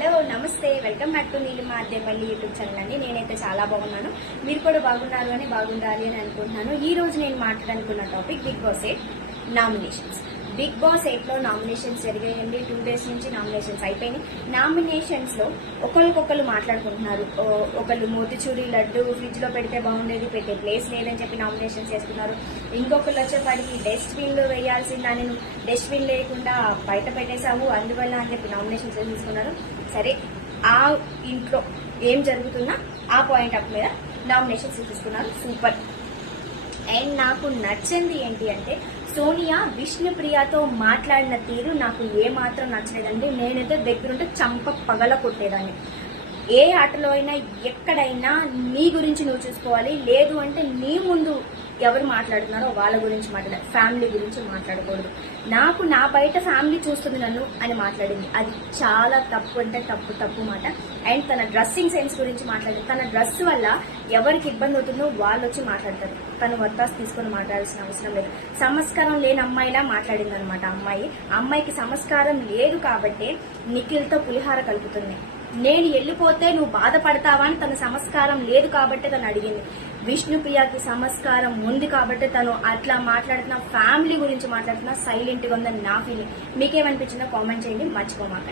Hello నమస్తే. Welcome back to Neelima Addepalli YouTube channel అండి. నేనైతే చాలా బాగున్నాను. మీరు కూడా బాగున్నారు అని బాగుండాలి అని అనుకుంటున్నాను. ఈ రోజు నేను మాట్లాడాలనుకున్న topic big boss eight nominations. Big boss ఎయిట్లో నామినేషన్స్ జరిగాయండి. టూ డేస్ నుంచి నామినేషన్స్ అయిపోయినాయి. నామినేషన్స్లో ఒకరికొకరు మాట్లాడుకుంటున్నారు. ఒకళ్ళు మోతిచూరి లడ్డు ఫ్రిడ్జ్లో పెడితే బాగుండేది పెట్టే ప్లేస్ లేదని చెప్పి నామినేషన్స్ చేస్తున్నారు. ఇంకొకళ్ళు వచ్చేపాటికి డస్ట్బిన్లో వేయాల్సిందని డస్ట్బిన్ లేకుండా బయట పెట్టేశావు అందువల్ల అని చెప్పి నామినేషన్స్ తీసుకున్నారు? సరే ఆ ఇంట్లో ఏం జరుగుతున్నా ఆ పాయింట్ అప్ మీద నామినేషన్స్ తీసుకున్నారు. సూపర్. అండ్ నాకు నచ్చింది ఏంటి అంటే సోనియా విష్ణుప్రియతో మాట్లాడిన తీరు నాకు ఏ మాత్రం నచ్చలేదండి. నేనైతే దగ్గరుంటే చంప పగల కొట్టేదాన్ని. ఏ ఆటలో అయినా ఎక్కడైనా నీ గురించి నువ్వు చూసుకోవాలి. లేదు అంటే నీ ముందు ఎవరు మాట్లాడుతున్నారో వాళ్ళ గురించి మాట్లాడాలి ఫ్యామిలీ గురించి మాట్లాడకూడదు. నాకు నా బయట ఫ్యామిలీ చూస్తుంది నన్ను అని మాట్లాడింది. అది చాలా తప్పు అంటే తప్పు తప్పు మాట. అండ్ తన డ్రెస్సింగ్ సెన్స్ గురించి మాట్లాడింది. తన డ్రెస్ వల్ల ఎవరికి ఇబ్బంది అవుతుందో వాళ్ళు వచ్చి మాట్లాడతారు. తను వర్తాస్ తీసుకొని మాట్లాడాల్సిన అవసరం లేదు. సంస్కారం లేని అమ్మాయిలా మాట్లాడింది అనమాట అమ్మాయి. అమ్మాయికి సంస్కారం లేదు కాబట్టి నిఖిల్తో పులిహార కలుపుతుంది. నేను వెళ్ళిపోతే నువ్వు బాధపడతావా అని తన సంస్కారం లేదు కాబట్టి తను అడిగింది. విష్ణుప్రియకి సంస్కారం ఉంది కాబట్టి తను అట్లా మాట్లాడుతున్న ఫ్యామిలీ గురించి మాట్లాడుతున్న సైలెంట్గా ఉందని నా ఫీలింగ్ మీకేమనిపించిందో కామెంట్ చేయండి. మర్చిపోమాకండి.